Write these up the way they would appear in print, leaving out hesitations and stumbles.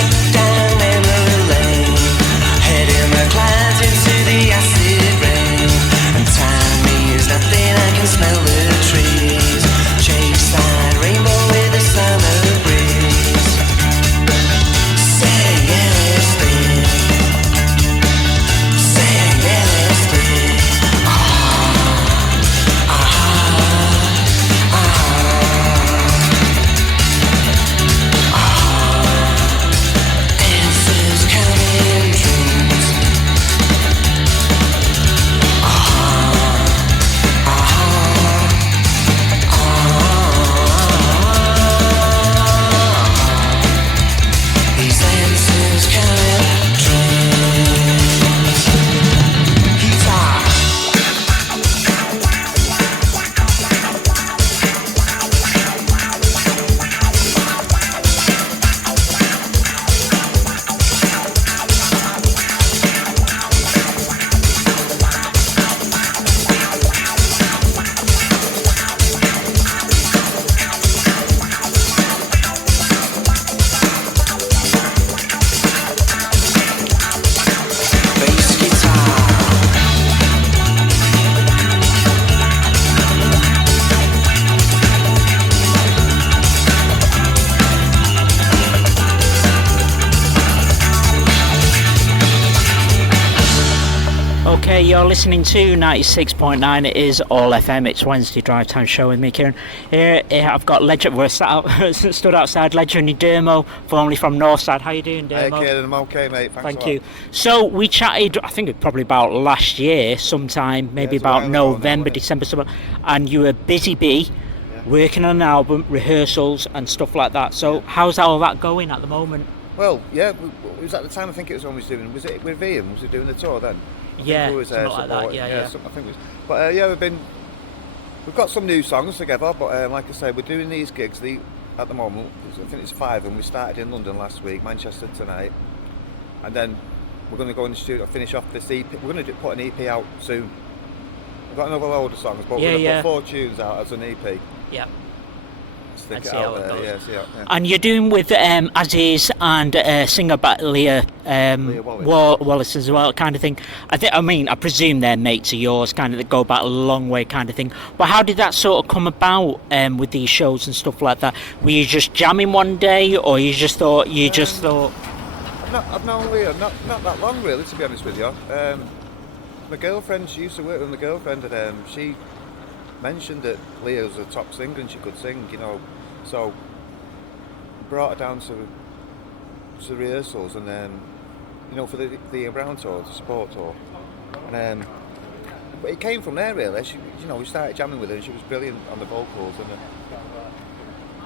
trip down memory lane, heading the clouds into the acid rain. And time means nothing, I can smell the trees, chase that rainbow with the summer breeze. Say yes, babe. Say yes, babe. Answers coming in dreams. These answers coming in dreams. Guitar. Bass guitar. Okay, you're listening to 96.9. It is All FM. It's Wednesday Drive Time Show with me, Kieran. Here I've got Legend. We're stood outside Legendary Dermo, formerly from Northside. How you doing, Hey Dermo? Kieran, I'm okay mate, thanks Thank a lot. you. So we chatted, I think probably about last year, sometime, maybe it's a about while ago now, November, isn't it? December, something. And you were busy bee, Yeah. working on an album, rehearsals and stuff like that. So how's all that going at the moment? Well, yeah, it was at the time I think it was when we was doing, was it with Ian, was he doing the tour then? I think Yeah, we was, something like that, supporting- yeah. I think it was. But yeah, we've got some new songs together, but like I say, we're doing these gigs at the moment, I think it's 5, and we started in London last week, Manchester tonight, and then we're going to go in the studio, finish off this EP, we're going to put an EP out soon. We've got another load of songs, but we're going to put 4 tunes out as an EP. Yeah. Stick And it see out how it there, goes. yeah, see how, yeah. And you're doing with Aziz and singer Leah Wallace as well, kind of thing. I presume they're mates of yours, kind of that go back a long way, kind of thing. But how did that sort of come about with these shows and stuff like that? Were you just jamming one day, or you just thought? I've known Leah not that long really, to be honest with you. My girlfriend, she used to work with my girlfriend, and she mentioned that Leah was a top singer and she could sing, you know. So brought her down to rehearsals, and you know, for the Brown tour, the support tour. And but it came from there really. We started jamming with her, and she was brilliant on the vocals. And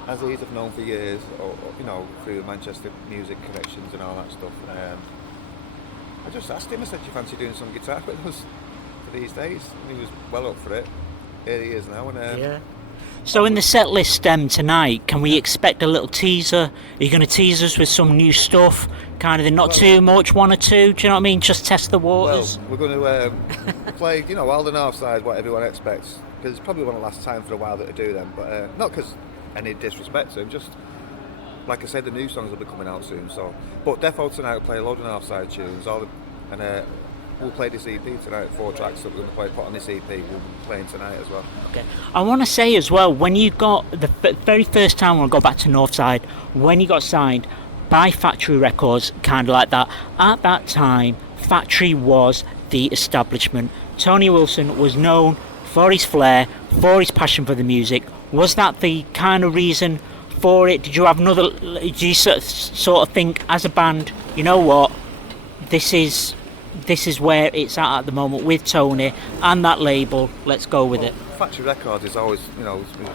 as I've known for years, or you know, through Manchester music connections and all that stuff. I just asked him, I said, do you fancy doing some guitar with us for these days? And he was well up for it. Here he is now. And Yeah. So in the set list tonight, can we expect a little teaser? Are you going to tease us with some new stuff? Kind of thing, not too much, 1 or 2, do you know what I mean? Just test the waters. Well, we're going to play, you know, all the Northside, what everyone expects, because it's probably one of the last time for a while that I do them, but not because any disrespect to them, just like I said, the new songs will be coming out soon. So, but Defo tonight will play a load of Northside tunes, and we'll play this EP tonight, 4 tracks that we're going to put on this EP. We'll be playing tonight as well. Okay. I want to say as well, when you got the very first time, when I go back to Northside, when you got signed by Factory Records, kind of like that, at that time, Factory was the establishment. Tony Wilson was known for his flair, for his passion for the music. Was that the kind of reason for it? Did you have another? Do you sort of think, as a band, you know what, this is where it's at the moment with Tony and that label, let's go with it? Factory Records is always, you know, it's my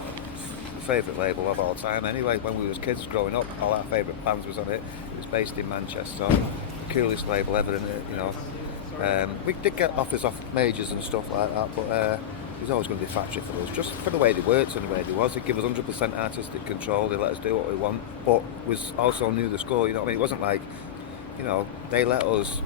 favourite label of all time anyway. When we was kids growing up, all our favourite bands was on it. It was based in Manchester, the coolest label ever, in it, you know. We did get offers off majors and stuff like that, but it was always going to be Factory for us, just for the way they worked and the way they was. They give us 100% artistic control, they let us do what we want, but was also knew the score, you know what I mean? It wasn't like, you know, they let us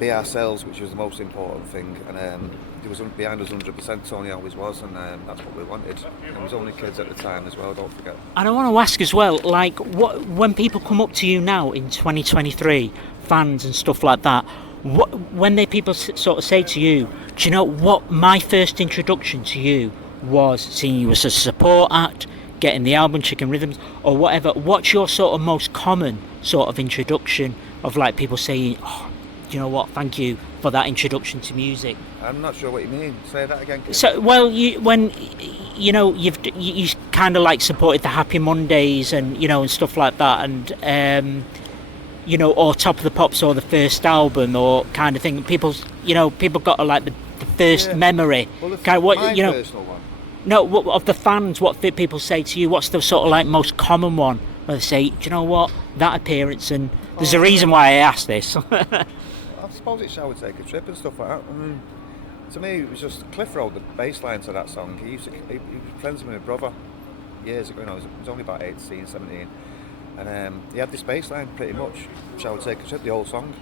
be ourselves, which was the most important thing. And he was behind us 100%. Tony always was, and that's what we wanted. And we was only kids at the time as well. Don't forget. And I want to ask as well, like, what when people come up to you now in 2023, fans and stuff like that, when people sort of say to you, do you know what? My first introduction to you was seeing you as a support act, getting the album Chicken Rhythms or whatever. What's your sort of most common sort of introduction of like people saying, oh, do you know what? Thank you for that introduction to music. I'm not sure what you mean. Say that again. Kim. So, well, you kind of like supported the Happy Mondays and and stuff like that, and or Top of the Pops or the first album or kind of thing. People got like the first memory. Well, kind of what personal one. No, of the fans, what people say to you? What's the sort of like most common one where they say, do you know what, that appearance? And there's a reason why I asked this. I suppose it's Shall We Take a Trip and stuff like that. I mean, to me, it was just Cliff wrote the bass line to that song. He was friends with my brother years ago. I was only about 18, 17. And he had this bass line pretty much, Shall We Take a Trip, the old song.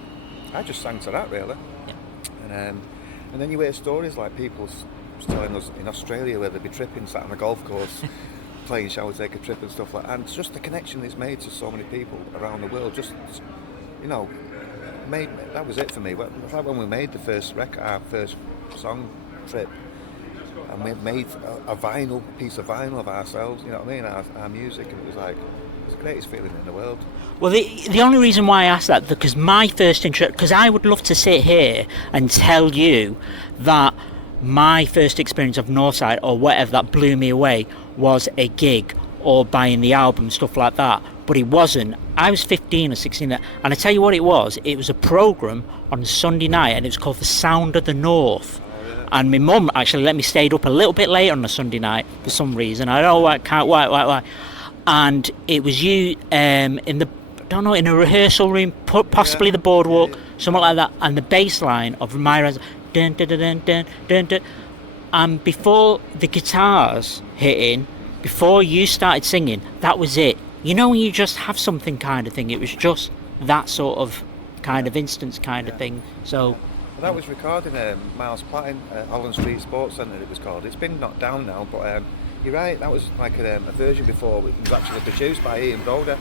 I just sang to that, really. Yeah. And then you hear stories like people telling us in Australia where they'd be tripping, sat on a golf course, playing Shall We Take a Trip and stuff like that. And it's just the connection it's made to so many people around the world. That was it for me. It's like when we made the first record, our first song, Trip, and we made a piece of vinyl of ourselves, you know what I mean, our music, and it was like, it's the greatest feeling in the world. Well, the only reason why I asked that, because my first because I would love to sit here and tell you that my first experience of Northside or whatever that blew me away was a gig or buying the album, stuff like that. But it wasn't. I was 15 or 16, and I tell you what it was a programme on Sunday night, and it was called The Sound of the North. Oh, yeah. And my mum actually let me stay up a little bit later on a Sunday night for some reason. I don't know why. And it was you in a rehearsal room, possibly the boardwalk, something like that, and the bass line of My Rise, dun dun dun dun dun dun dun. And before the guitars hit in, before you started singing, that was it. You know when you just have something kind of thing, it was just that sort of kind of instance kind of thing. So well, that was recorded in Miles Platt Holland Street Sports Centre, it was called. It's been knocked down now, but you're right, that was like a version before. It was actually produced by Ian Broder.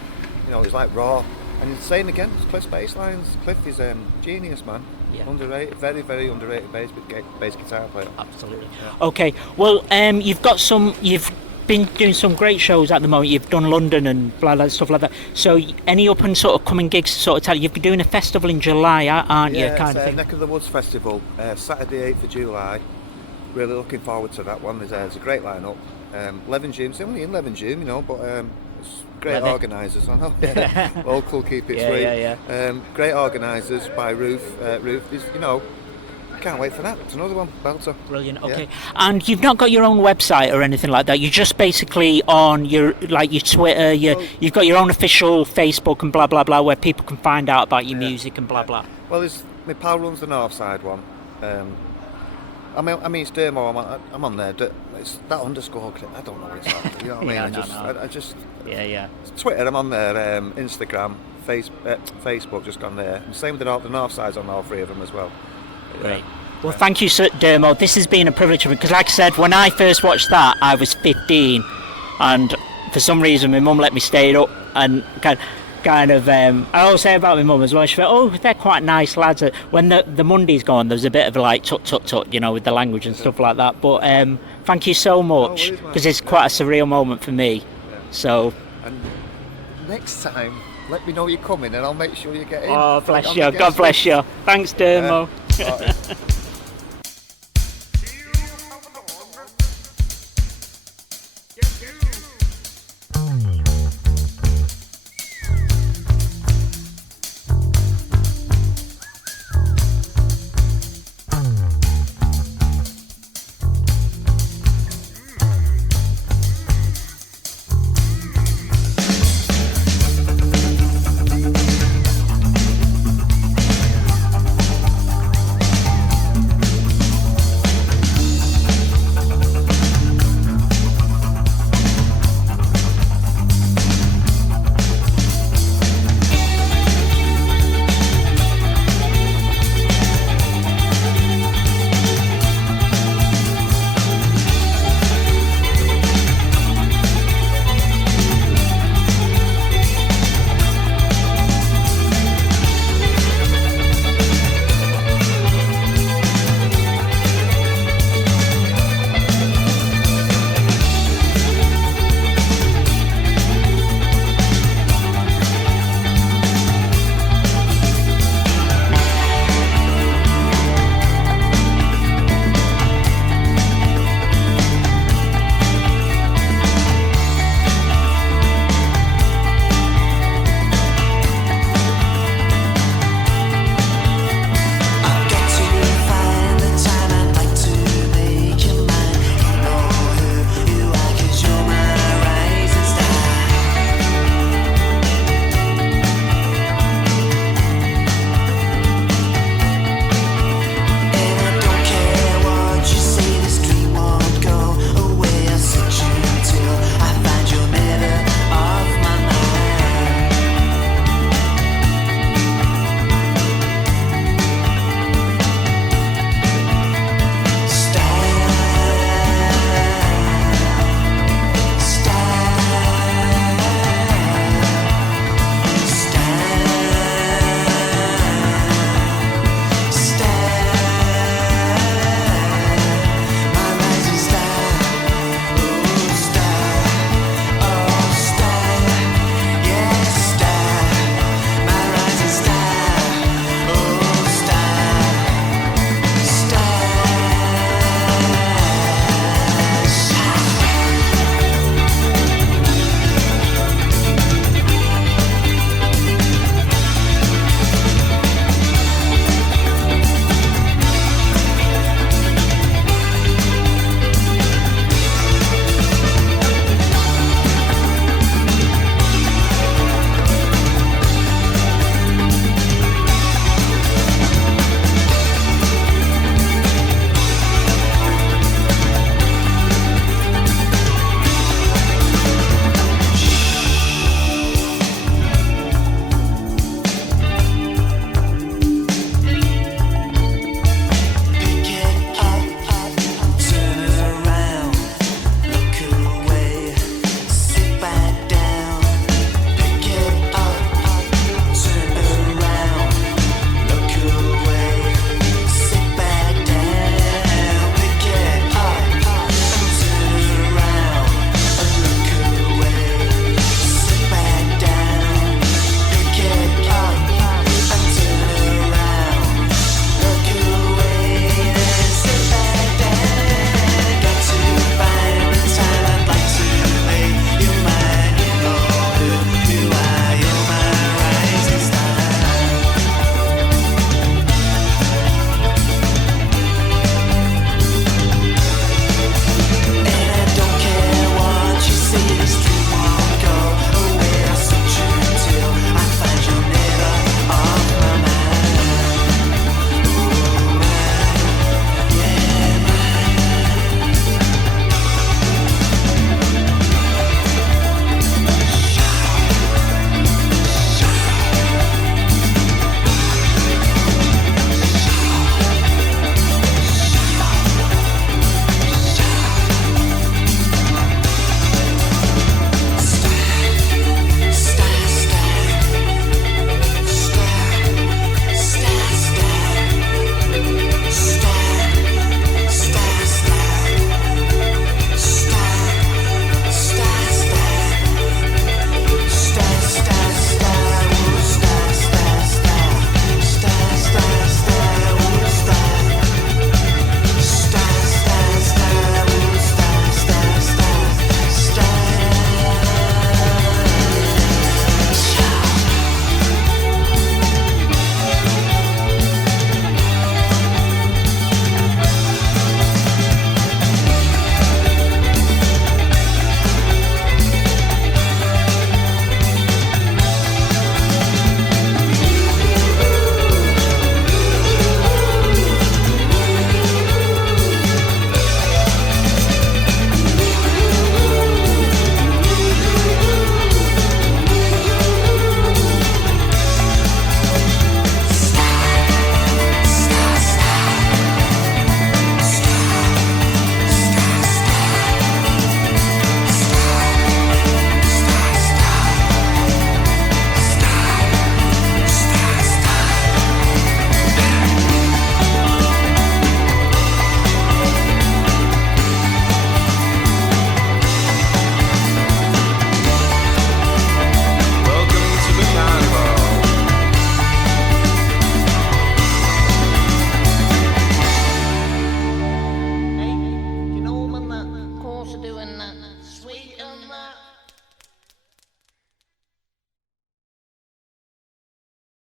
It was like raw. And the same again, it's Cliff's bass lines. Cliff is genius, man. Yeah. Underrated, very, very underrated bass guitar player. Absolutely. Yeah. Okay, well, you've been doing some great shows at the moment. You've done London and blah, blah, stuff like that. So any up and sort of coming gigs to sort of tell you? You've been doing a festival in July, aren't you? Yeah, it's Neck of the Woods Festival, Saturday 8th of July. Really looking forward to that one. There's a great lineup. 11 gyms, it's only in 11 gym, but it's great organisers. I know. Yeah. Local, keep it sweet. Yeah. Great organisers by Ruth. Ruth is, can't wait for that. It's another one, belter. Brilliant. Okay. Yeah. And you've not got your own website or anything like that. You're just basically on your Twitter. You've got your own official Facebook and blah blah blah, where people can find out about your music and blah blah. Well, my pal runs the Northside one. I mean, it's Dermo. I'm on there. It's that underscore. I don't know what it's like. You know what I mean? I just. Yeah. Twitter. I'm on there. Instagram, Facebook. Just gone there. And same with the Northside's on all three of them as well. Great. Well, thank you, Sir Dermo. This has been a privilege for me because, like I said, when I first watched that, I was 15, and for some reason, my mum let me stay up and kind of. I always say about my mum as well. She felt, oh, they're quite nice lads. When the Monday's gone, there's a bit of like tut, with the language and stuff like that. But thank you so much because it's quite a surreal moment for me. Yeah. So. And next time, let me know you're coming, and I'll make sure you get in. Oh, bless you. God bless you. Thanks, Dermo.